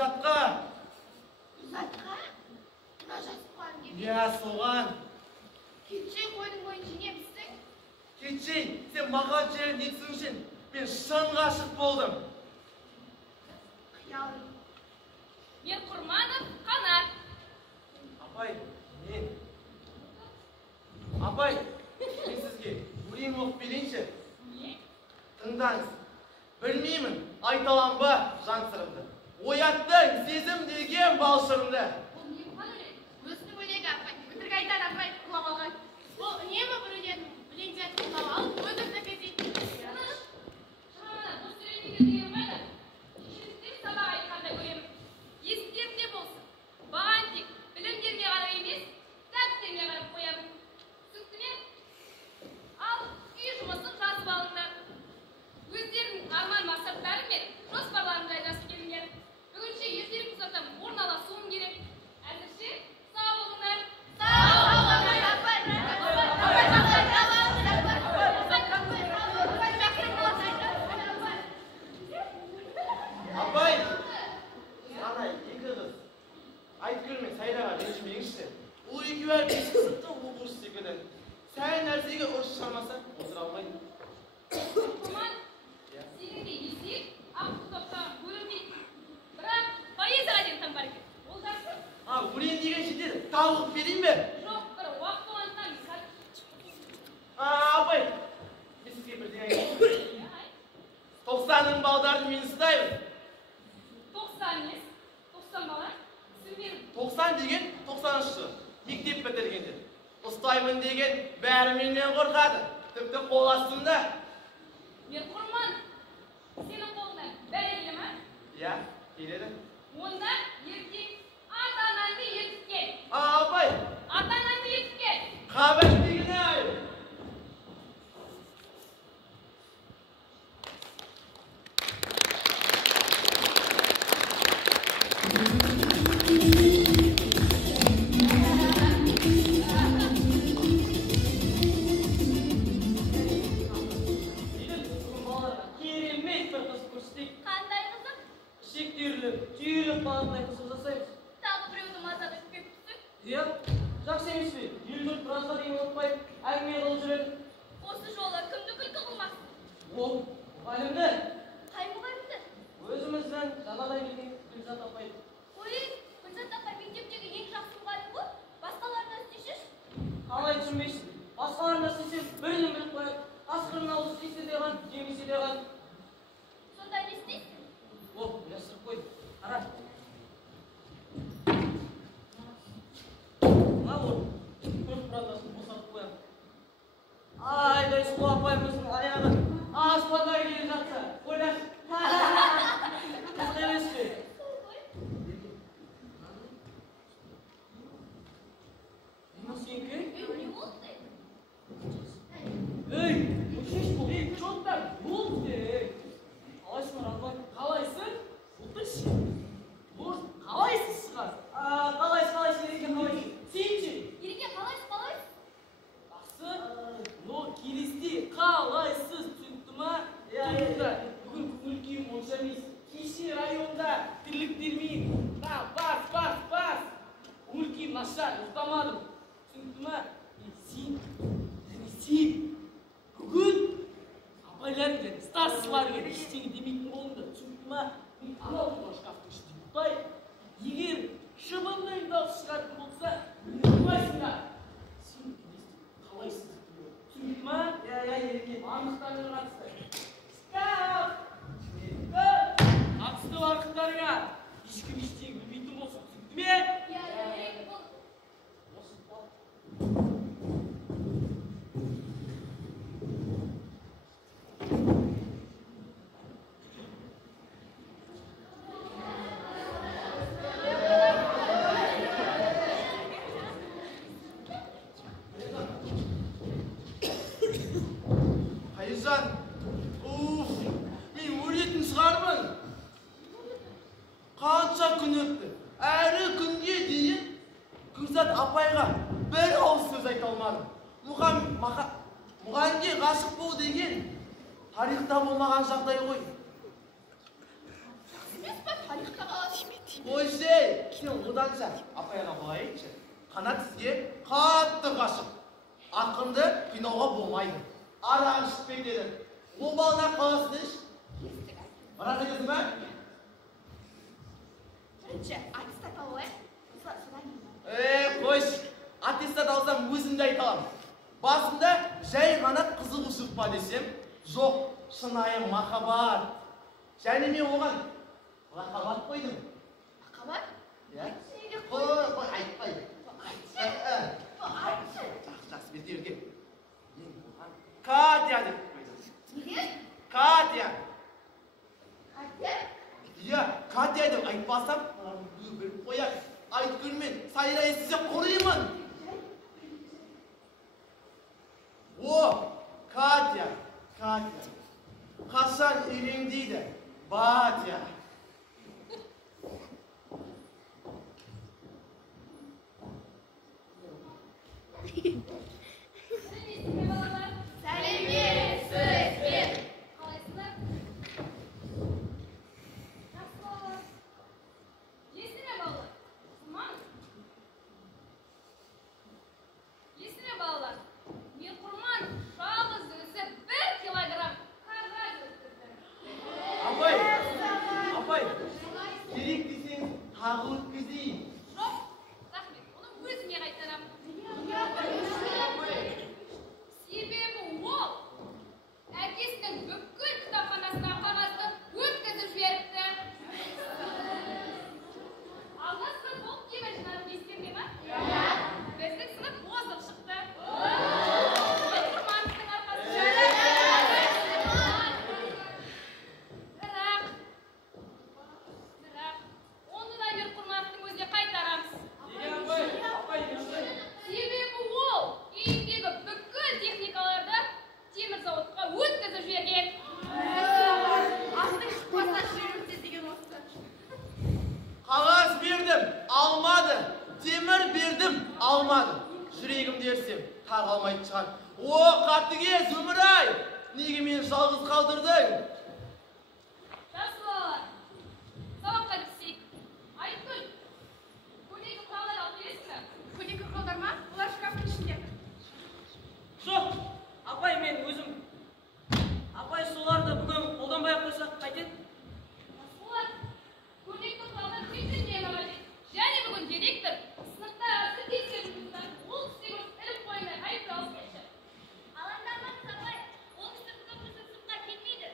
Гүлзатқа. Гүлзатқа? Мына жасқан деп. Иә, соған. Кетшей қойдың бойын жеңемісің? Кетшей, сен маған жерін нетсің үшін? Мен шын ғашық болдым. Қиялым. Мен Құрманов Қанат. Апай, мен. Апай, мен сізге өлең оқып берейінші. Не? Тыңдаңыз. Білмеймін, айталам ба жан сырымды. Ояттың сезім деген балшырымды. Бұл не бұған өлең? Өзінің өлегі апай. Өтірік айтар апай, құлап алған. Ол үнемі бір өлеңден құлап алып, өтірді безейді. Шамана, бұл сүрейдегі деген ұмайды. Шешілістер сабақ айтқанда көремін. Естерінде болсын. Баған тек білімдерге қарап емес, дәрістерге қарап қоямын. Түсінікті ме? Ал үй жұмысын жазып алыңдар. Өздерінің арман мақсаттары мен жоспарларын жайдасып келіңдер. Бүгінше ертерек ұзатам орналасуым керек. Әзірше сау болыңдар. Апай, ана екі қыз. Айткүл мен Сайраға ренжімеңізші. Ол екеуі бесік сыныптың оқушы секілді. Сәл нәрсеге ұрыс шығармаса отыра алмайды. Құрман, сеніңдей есек ақ топтан бөлінбейді. Бірақ поэзияға деген таңбар екен. Ол жақсы? Өлең деген жетеді. Тауық берейін бе? Жоқ, бір уақыт болғандықтан сәл. Апай, мен сізге бірдеңе айтайын. 90-ның балдарын мен ұстаймын. 90 емес, 90 бала. Түсінбедім. 90 деген 90-шы мектеп бітіргендер. Ұстаймын деген бәрі менен қорқады. Тіпті қол астымда. Мен Құрман, сенің қолыңнан бәрелі ма? Иә, келеді. Онда ертең ата-анаңды ертіп кел. Апай, Ата-анаңды ертіп кел. қабір деген ай. Қандай қызық? Түйіліп балықтай қызық жасаймыз. Тағы біреуді мазақ етпек түсің? Иә, жақсы емес пе? Ел-жұрт біразға дейін ұмытпай, әңгіме қылып жүреді. Осы жолы кімді күлкі қылмақсың? Ол, мұғалімді. Қай мұғалімді? Өзімізден жаңадан келген Гүлзат апай. Ой, Гүлзат апай мектептегі ең жақсы мұғалім ғой. Басқаларына істешеш? Қалай түсінбейсің? Басқаларына істесем, бірінің біліп қояды. Асқырын ауыз істесе де ған, жемесе де ған. Сонда не істейсің? Ол, ойластырып қойды. Қара. Мына ол, төрт правдасын босатып қоямын. Айдай сұлу апайымыздың аяғы аспанға келе жатса, ойлашы. Қызық емес пе? Мына сенікі? Не болды? Ей, шеш бол, жоқтар, болды. Қалайсың, Раман? Қалайсың? Отыршы. Қалайсың шығар? Қалайсың, Ереке, қалайсың? Сенші? Ереке, қалайсыз? Бақсы, но келесте қалайсыз, түсінікті ма? Түсінікті. Бүгін көңіл күйім онша емес. Кеше районда тірліктермен. Бас. Көңіл күйім нашар, ұйықтамадым. Түсінікті ма? Сен, бүгін апайлар келеді, старшылар келеді, ештеңе демейтін болыңдар. Түсінікті ма? Мен анау тұрған шкафтың ішінде ұйықтайын. Егер шыбынның дауысы шығатын болса, мені ұйықтайсыңдар. Сен қалайсың? Түсінікті ма? Иә, Ереке. Анықтарына қатысты. Шкаф! Қатысты уақыттарға ешкім ештеңе білмейтін болсын. Түсінікті ме? Иә, Ереке болды. Қайыржан, мен өлетін шығармын. Қанша күн өтті, әрі күнге дейін Гүлзат апайға бір ауыз сөз айта алмадым. Мұғалімге ғашық болу деген тарихта болмаған жағдай ғой. Емес пе тарихта қалады? Қойшей, сен оданша апайға былайыншы. Қанат сізге қатты ғашық. Ақынды қинауға болмайды. Араң шықпай деді. Ол балына қаласын еш? Рас айтасың ба? Бірінші, аттестат алайық. Қойш, аттестат алсам өзімді айта аламын. Басында жай ғана қызығушылық па десем, жоқ, шынайы махаббат. Және мен оған лақабат қойдым. Лақабат? Қой, айтпай. Айтшы. Жақсы, беті өрге. Мен оған Катя деп қойдым. Неге? Катя. Катя? Иә, Катя деп айтпасам, бір қояк. Айткүлмен сайра естісе қораймын. О, Катя. Қашан үйрен дейді? Батя. Сәлеметсіздер балалар. Сәлеметсіздер. Қалайсыздар? Жақсы балалар. Есіме балалар. Тұрмаңыз. Есіме балалар. Мен құрман жалғыз өзі 1 килограмм қарғаш өсірді. Апай, керек десеңіз тағы өткізейін. Жоқ, рахмет, оны өзіме қайтарамын. Себебі ол әкесінің бүкіл кітапханасына қағазды өткізіп жіберіпті. Алғашқы бұл кеме жинап естерге ма? Біздің сынып озып шықты. Оқырмандықтың арқасында. Бірақ, оны да бір құрмандықтың өзіне қайтарамыз. Себебі ол үйіндегі бүкіл техникаларды темір зауытқа өткізіп жіберген. Астың шықпасына жүрімде деген осы. Қағаз бердім, алмады. Темір бердім, алмады. Жүрегім дерсем, тағы алмайды шығар. О, қатыгез, өмір-ай! Неге мені жалғыз қалдырдың? Жақсы балалар, сабаққа кірісейік. Айткүл, көйлегі құралдар алып бересің бе? Көйлегі құралдар ма? Олар шкафтың ішінде. Жоқ, апай мен өзім. Апай соларды бүгін қолданбай-ақ қойсақ қайтеді? Олар көйлекті құралдар тексермей қажет. Және бүгін директор сыныпта арасы тексерілгендіктен ол кісіге іліп қоймай айыптау алып келді. Алаңдамаңыз апай. Ол кісі бүгін біздің сыныпқа келмейді.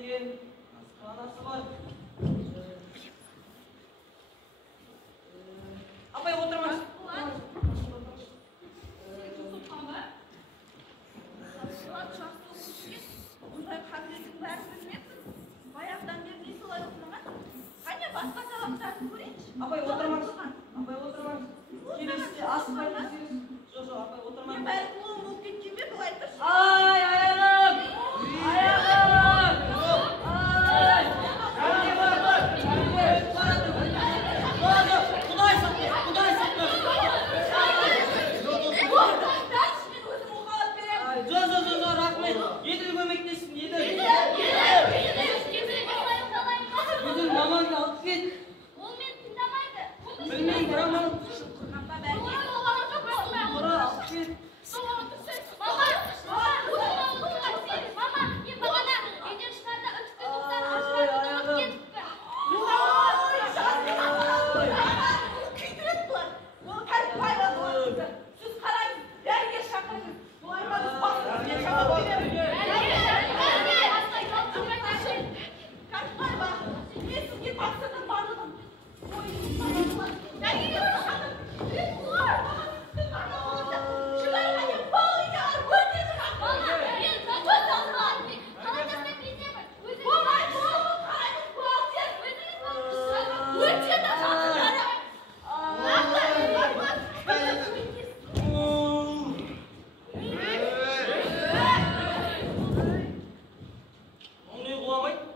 деген манасы бар. Апай отырмаңыз. Бұндай қабілетің бәрін білмеппін. Баяғыдан бері не солай оқымаған? Қане басқа сабақтарын көрейінші. Апай отырмаңыз. Апай отырмаңыз. Келесіде асықпай келсеңіз. Жоқ, апай отырмаңыз. Мен бәрі құлым болып кеткен бе, былай тұршы. Ай, аяғым! Аяғым! Ай! Кәне бар! Құдай сақтасын! Құдай сақтасын! Дәршімен өзім оғалып беремін. Жоқ, рахмет. Еділ көмектесін, Еділ. Еділ мамаңды алып кет. Ол мені тыңдамайды. Білмейді, раман. Қырқанға бәрі Құра, алып кет. Мама, мен бағана үйден шығарда үтікті тоқтар Ай, ашқарды аяғым. ұмытып кетіппін. күйдіреді бұлар. Ол кәдімгі байлар болады. Сіз қараңыз, дәрігер шақырыңыз. Бұл айтпаңыз, басыңызбен жауап беремін. Кәдімгі ба, мен сізге тапсырдым барлығын. Дәрігер шақырыңыз. Оны қуамайды.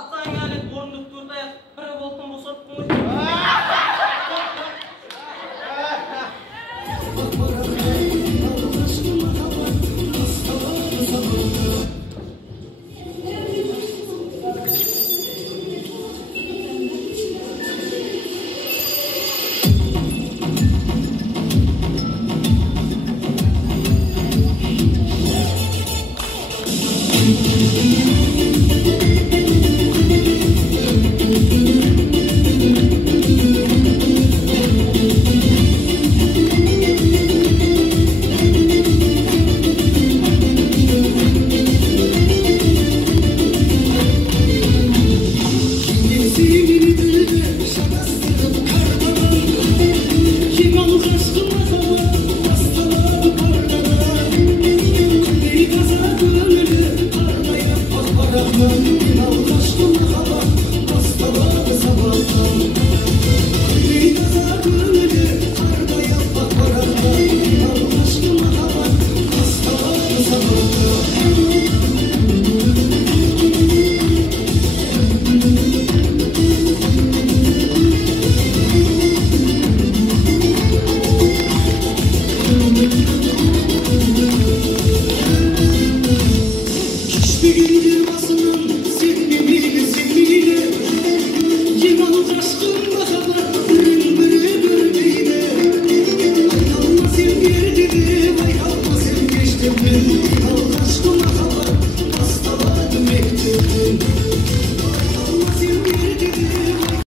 Атаң әлі орындық төрт аяқ бірі болтын босаттың ғой. Hiçbir gündür